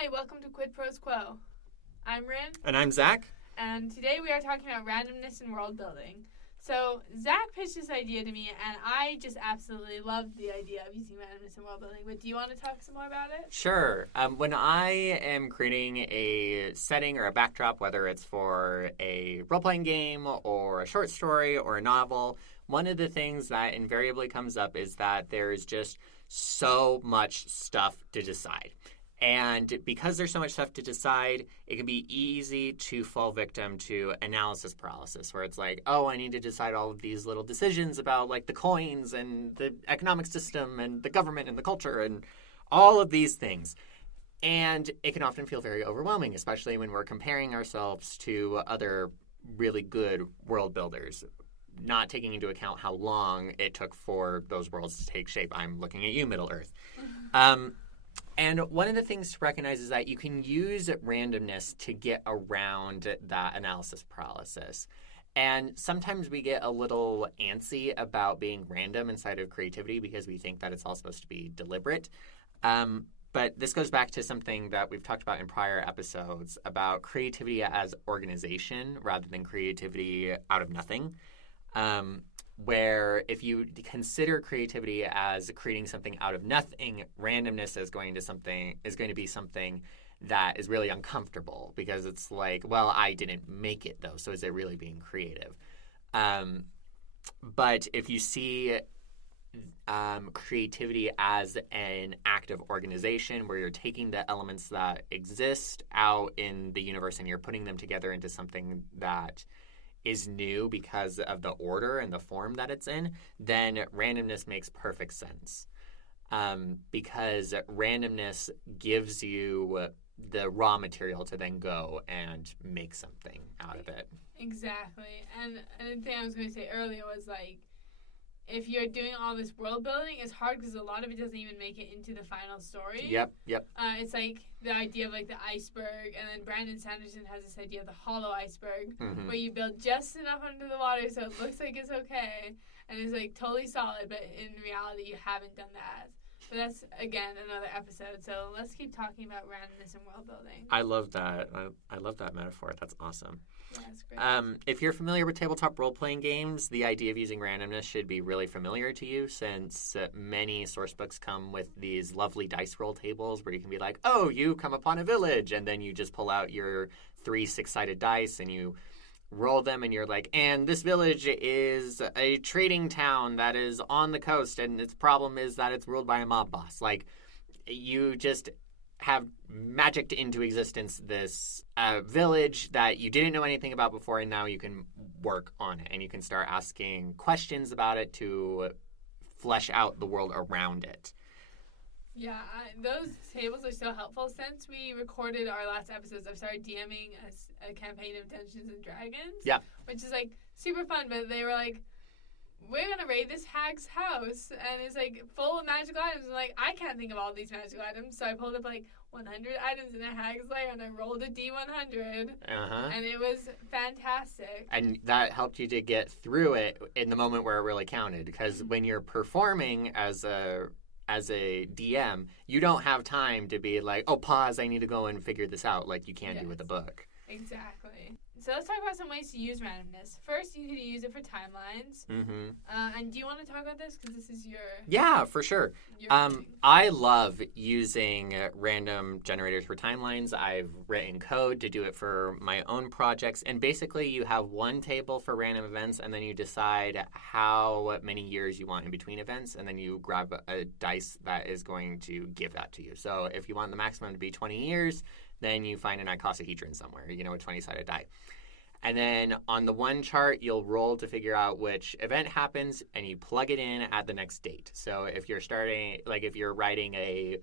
Hi, welcome to Quid Pros Quo. I'm Rin. And I'm Zac. And today we are talking about randomness in world building. So Zac pitched this idea to me, and I just absolutely loved the idea of using randomness in world building. But do you want to talk some more about it? Sure. When I am creating a setting or a backdrop, whether it's for a role-playing game or a short story or a novel, one of the things that invariably comes up is that there's just so much stuff to decide. And because there's so much stuff to decide, it can be easy to fall victim to analysis paralysis, where it's like, oh, I need to decide all of these little decisions about like the coins and the economic system and the government and the culture and all of these things. And it can often feel very overwhelming, especially when we're comparing ourselves to other really good world builders, not taking into account how long it took for those worlds to take shape. I'm looking at you, Middle-earth. And one of the things to recognize is that you can use randomness to get around that analysis paralysis. And sometimes we get a little antsy about being random inside of creativity because we think that it's all supposed to be deliberate. But this goes back to something that we've talked about in prior episodes about creativity as organization rather than creativity out of nothing. Where if you consider creativity as creating something out of nothing, randomness is going to be something that is really uncomfortable because it's like, well, I didn't make it though, so is it really being creative? But if you see creativity as an act of organization where you're taking the elements that exist out in the universe and you're putting them together into something that is new because of the order and the form that it's in, then randomness makes perfect sense. Because randomness gives you the raw material to then go and make something out of it. Exactly. And the thing I was going to say earlier was like, if you're doing all this world building, it's hard because a lot of it doesn't even make it into the final story. Yep. It's like the idea of like the iceberg, and then Brandon Sanderson has this idea of the hollow iceberg, where you build just enough under the water so it looks like it's okay, and it's like totally solid, but in reality you haven't done that. But that's, again, another episode, so let's keep talking about randomness in world building. I love that. I love that metaphor. That's awesome. Yeah, that's great. If you're familiar with tabletop role-playing games, the idea of using randomness should be really familiar to you since many source books come with these lovely dice roll tables where you can be like, oh, you come upon a village, and then you just pull out your 3 6-sided dice and you roll them, and you're like, and this village is a trading town that is on the coast, and its problem is that it's ruled by a mob boss. Like, you just have magicked into existence this village that you didn't know anything about before, and now you can work on it, and you can start asking questions about it to flesh out the world around it. Yeah, those tables are so helpful. Since we recorded our last episodes, I've started DMing a campaign of Dungeons and Dragons. Yeah. Which is, like, super fun, but they were like, we're going to raid this hag's house, and it's, like, full of magical items. And, like, I can't think of all these magical items, so I pulled up, like, 100 items in a hag's lair, and I rolled a D100, and it was fantastic. And that helped you to get through it in the moment where it really counted, because when you're performing as a DM, you don't have time to be like, oh, pause, I need to go and figure this out like you can do with a book. Exactly. So let's talk about some ways to use randomness. First, you could use it for timelines. And do you want to talk about this? Because this is your... Yeah, for sure. I love using random generators for timelines. I've written code to do it for my own projects. And basically, you have one table for random events, and then you decide how many years you want in between events, and then you grab a dice that is going to give that to you. So if you want the maximum to be 20 years, then you find an icosahedron somewhere, a 20-sided die. And then on the one chart, you'll roll to figure out which event happens, and you plug it in at the next date. So if you're writing a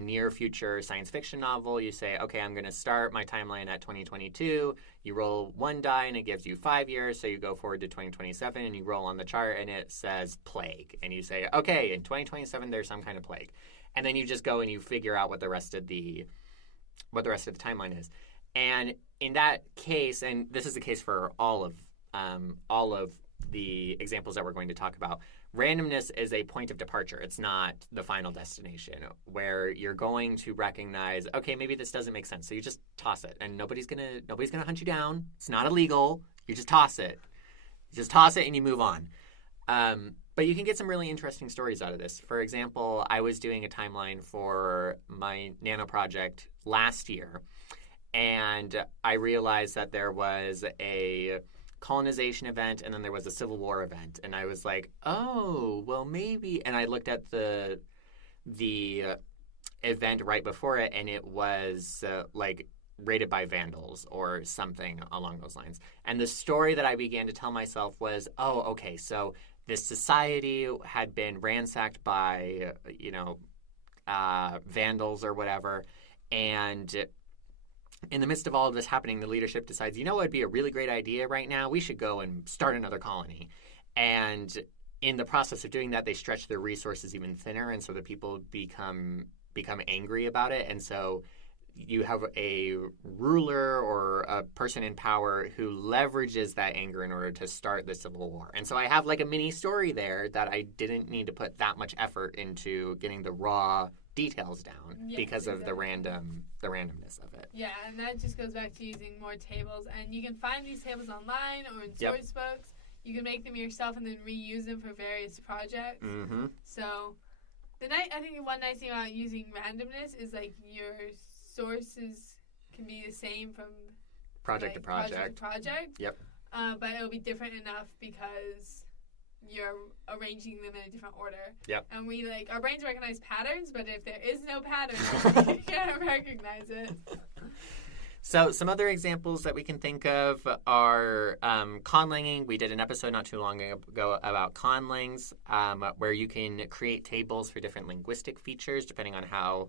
near future science fiction novel, you say, okay, I'm going to start my timeline at 2022. You roll one die, and it gives you 5 years. So you go forward to 2027, and you roll on the chart, and it says plague. And you say, okay, in 2027, there's some kind of plague. And then you just go and you figure out what the rest of the timeline is. And in that case, and this is the case for all of the examples that we're going to talk about, randomness is a point of departure. It's not the final destination where you're going to recognize, okay, maybe this doesn't make sense. So you just toss it, and nobody's gonna hunt you down. It's not illegal. You just toss it. You just toss it and you move on. But you can get some really interesting stories out of this. For example, I was doing a timeline for my nano project last year, and I realized that there was a colonization event and then there was a Civil War event. And I was like, oh, well, maybe. And I looked at the event right before it, and it was raided by vandals or something along those lines. And the story that I began to tell myself was, oh, okay, so this society had been ransacked by, vandals or whatever. And in the midst of all of this happening, the leadership decides, what would be a really great idea right now? We should go and start another colony. And in the process of doing that, they stretch their resources even thinner. And so the people become angry about it. And so you have a ruler or a person in power who leverages that anger in order to start the Civil War. And so I have like a mini story there that I didn't need to put that much effort into getting the raw details down because of the randomness of it. Yeah, and that just goes back to using more tables. And you can find these tables online or in source books. You can make them yourself and then reuse them for various projects. Mm-hmm. So I think the one nice thing about using randomness is like your sources can be the same from project to project. Yep. But it'll be different enough because you're arranging them in a different order. Yep. And our brains recognize patterns, but if there is no pattern, you can't recognize it. So some other examples that we can think of are conlanging. We did an episode not too long ago about conlangs, where you can create tables for different linguistic features depending on how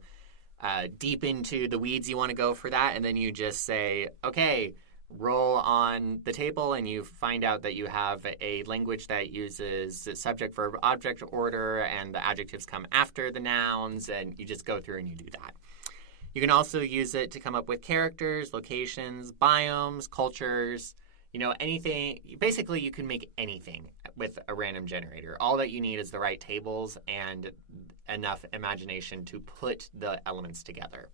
deep into the weeds you want to go for that. And then you just say, okay, roll on the table, and you find out that you have a language that uses subject, verb, object order, and the adjectives come after the nouns, and you just go through and you do that. You can also use it to come up with characters, locations, biomes, cultures, anything. Basically, you can make anything with a random generator. All that you need is the right tables and enough imagination to put the elements together.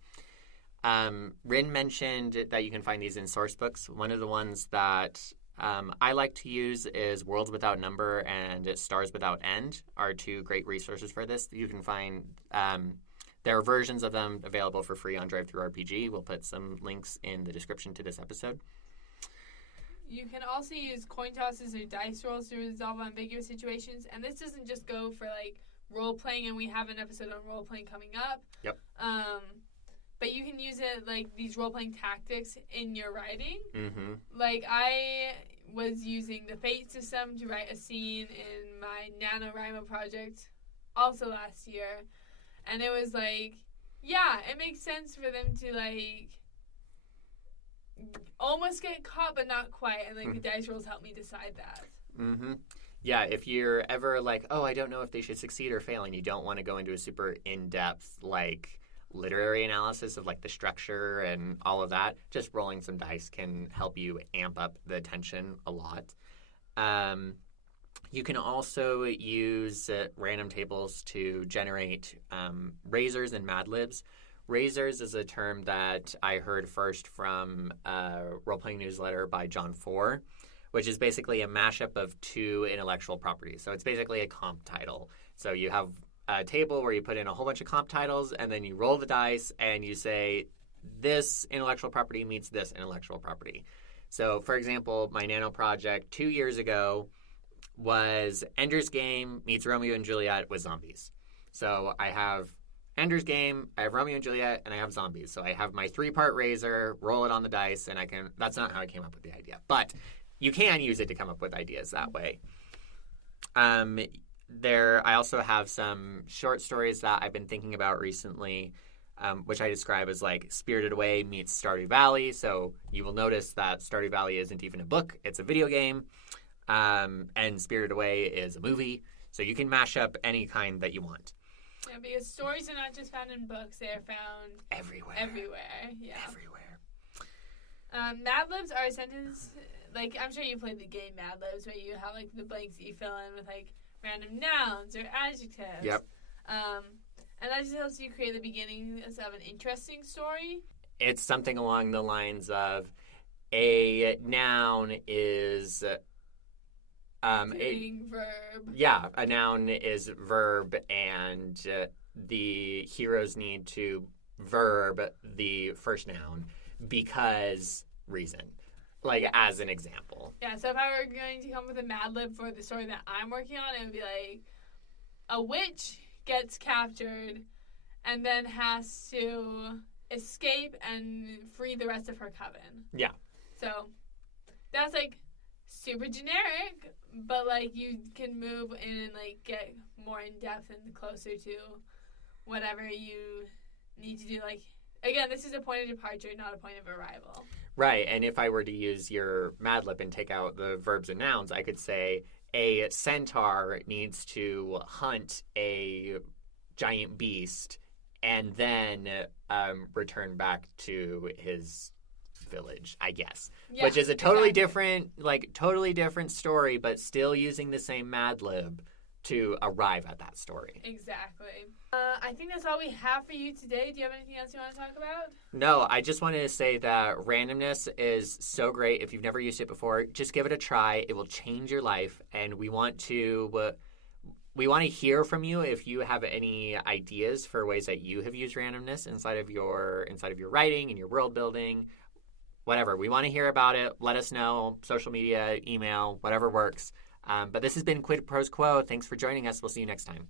Rin mentioned that you can find these in source books. One of the ones that I like to use is Worlds Without Number and Stars Without End are two great resources for this. You can find there are versions of them available for free on DriveThruRPG. We'll put some links in the description to this episode. You can also use coin tosses or dice rolls to resolve ambiguous situations. And this doesn't just go for role-playing, and we have an episode on role-playing coming up. Yep. But you can use it these role-playing tactics in your writing. Mm-hmm. I was using the fate system to write a scene in my NaNoWriMo project also last year. And it was it makes sense for them to almost get caught but not quite. And the dice rolls help me decide that. Mm-hmm. Yeah, if you're ever I don't know if they should succeed or fail, and you don't want to go into a super in-depth literary analysis of the structure and all of that, just rolling some dice can help you amp up the tension a lot. You can also use random tables to generate razors and Mad Libs. Razors is a term that I heard first from a role-playing newsletter by John Four, which is basically a mashup of two intellectual properties. So it's basically a comp title. So you have a table where you put in a whole bunch of comp titles, and then you roll the dice, and you say, this intellectual property meets this intellectual property. So, for example, my nano project 2 years ago was Ender's Game meets Romeo and Juliet with zombies. So I have Ender's Game, I have Romeo and Juliet, and I have zombies. So I have my 3-part razor, roll it on the dice, and that's not how I came up with the idea. But you can use it to come up with ideas that way. I also have some short stories that I've been thinking about recently, which I describe as Spirited Away meets Stardew Valley. So you will notice that Stardew Valley isn't even a book, it's a video game. And Spirited Away is a movie. So you can mash up any kind that you want. Yeah, because stories are not just found in books, they are found everywhere. Yeah. Everywhere. Mad Libs are a sentence, like, I'm sure you played the game Mad Libs, where you have, like, the blanks that you fill in with, like, random nouns or adjectives. Yep. And that just helps you create the beginning of an interesting story. It's something along the lines of a noun is... verb. Yeah, a noun is verb, and the heroes need to verb the first noun because reason. Like, as an example. Yeah, so if I were going to come with a Mad Lib for the story that I'm working on, it would be like, a witch gets captured and then has to escape and free the rest of her coven. Yeah. So that's, like, super generic, but, like, you can move in and, like, get more in-depth and closer to whatever you need to do. Like, again, this is a point of departure, not a point of arrival. Right, and if I were to use your Mad Lib and take out the verbs and nouns, I could say a centaur needs to hunt a giant beast and then return back to his village, I guess. Yeah, which is a totally different story, but still using the same Mad Lib to arrive at that story. Exactly. I think that's all we have for you today. Do you have anything else you want to talk about? No, I just wanted to say that randomness is so great. If you've never used it before, just give it a try. It will change your life, and we want to hear from you if you have any ideas for ways that you have used randomness inside of your writing and your world building. Whatever. We want to hear about it. Let us know. Social media, email, whatever works. But this has been Quid Pros Quo. Thanks for joining us. We'll see you next time.